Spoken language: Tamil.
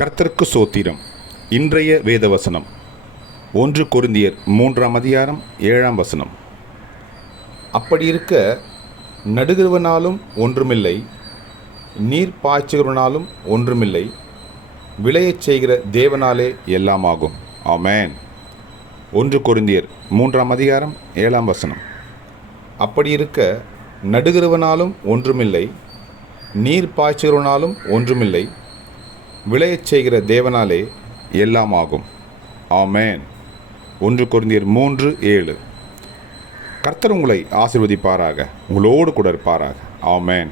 கர்த்தருக்கு சோத்திரம். இன்றைய வேதவசனம். ஒன்று கொருந்தியர் மூன்றாம் அதிகாரம் ஏழாம் வசனம். அப்படி இருக்க நடுகிறவனாலும் ஒன்றுமில்லை நீர் பாய்ச்சுகிறவனாலும் ஒன்றுமில்லை விளையச் செய்கிற தேவனாலே எல்லாமாகும் ஆமேன். ஒன்று கொருந்தியர் மூன்றாம் அதிகாரம் ஏழாம் வசனம். அப்படி இருக்க நடுகிறவனாலும் ஒன்றுமில்லை நீர் பாய்ச்சுகிறவனாலும் ஒன்றுமில்லை விளையச் செய்கிற தேவனாலே எல்லாம் ஆகும். ஆமேன். ஒன்று கொரிந்தியர் மூன்று ஏழு. கர்த்தர் உங்களை ஆசிர்வதிப்பாராக உங்களோடு கூட இருப்பாராக. ஆமேன்.